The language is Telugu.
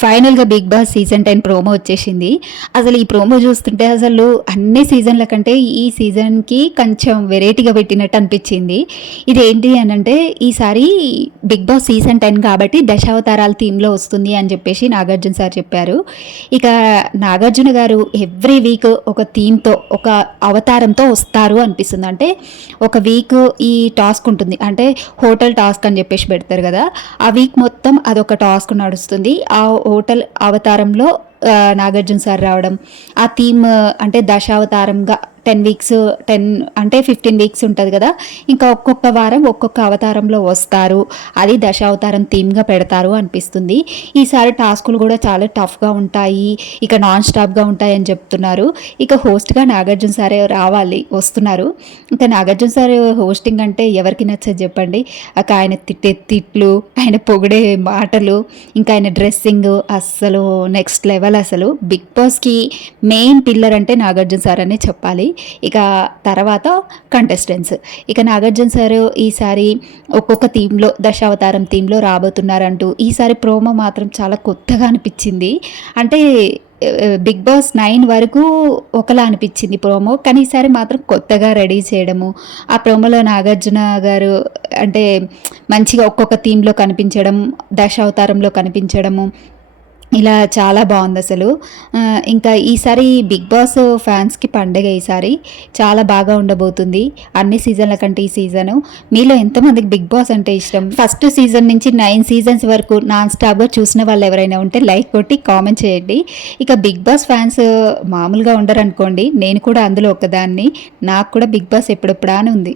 ఫైనల్గా బిగ్ బాస్ సీజన్ 10 ప్రోమో వచ్చేసింది. అసలు ఈ ప్రోమో చూస్తుంటే అసలు అన్ని సీజన్ల కంటే ఈ సీజన్కి కొంచెం వెరైటీగా పెట్టినట్టు అనిపించింది. ఇదేంటి అని అంటే ఈసారి బిగ్ బాస్ సీజన్ 10 కాబట్టి దశావతారాల థీమ్లో వస్తుంది అని చెప్పేసి నాగార్జున సార్ చెప్పారు. ఇక నాగార్జున గారు ఎవ్రీ వీక్ ఒక థీమ్తో ఒక అవతారంతో వస్తారు అనిపిస్తుంది. అంటే ఒక వీక్ ఈ టాస్క్ ఉంటుంది, అంటే హోటల్ టాస్క్ అని చెప్పేసి పెడతారు కదా, ఆ వీక్ మొత్తం అదొక టాస్క్ నడుస్తుంది. ఆ హోటల్ అవతారంలో నాగార్జున సార్ రావడం, ఆ థీమ్ అంటే దశావతారంగా 10 వీక్స్ 10 అంటే 15 వీక్స్ ఉంటుంది కదా, ఇంకా ఒక్కొక్క వారం ఒక్కొక్క అవతారంలో వస్తారు, అది దశావతారం థీమ్గా పెడతారు అనిపిస్తుంది. ఈసారి టాస్కులు కూడా చాలా టఫ్గా ఉంటాయి, ఇక నాన్ స్టాప్గా ఉంటాయి అని చెప్తున్నారు. ఇక హోస్ట్గా నాగార్జున సారే రావాలి, వస్తున్నారు. ఇంకా నాగార్జున సార్ హోస్టింగ్ అంటే ఎవరికి నచ్చదు చెప్పండి. ఆయన తిట్టే తిట్లు, ఆయన పొగిడే మాటలు, ఇంకా ఆయన డ్రెస్సింగ్ అస్సలు నెక్స్ట్ లెవెల్. అసలు బిగ్ బాస్కి మెయిన్ పిల్లర్ అంటే నాగార్జున సార్ అనే చెప్పాలి. ఇక తర్వాత కంటెస్టెంట్స్. ఇక నాగార్జున సార్ ఈసారి ఒక్కొక్క థీమ్లో దశావతారం థీమ్లో రాబోతున్నారంటూ ఈసారి ప్రోమో మాత్రం చాలా కొత్తగా అనిపించింది. అంటే బిగ్ బాస్ 9 వరకు ఒకలా అనిపించింది ప్రోమో, కానీ ఈసారి మాత్రం కొత్తగా రెడీ చేయడము, ఆ ప్రోమోలో నాగార్జున గారు అంటే మంచిగా ఒక్కొక్క థీమ్లో కనిపించడం, దశావతారంలో కనిపించడము, ఇలా చాలా బాగుంది అసలు. ఇంకా ఈసారి బిగ్ బాస్ ఫ్యాన్స్కి పండగ, ఈసారి చాలా బాగా ఉండబోతుంది అన్ని సీజన్ల కంటే ఈ సీజను. మీలో ఎంతమందికి బిగ్ బాస్ అంటే ఇష్టం? ఫస్ట్ సీజన్ నుంచి 9 సీజన్స్ వరకు నాన్ స్టాప్గా చూసిన వాళ్ళు ఎవరైనా ఉంటే లైక్ కొట్టి కామెంట్ చేయండి. ఇక బిగ్ బాస్ ఫ్యాన్స్ మామూలుగా ఉండరు అనుకోండి, నేను కూడా అందులో ఒకదాన్ని. నాకు కూడా బిగ్ బాస్ ఎప్పుడెప్పుడా అని ఉంది.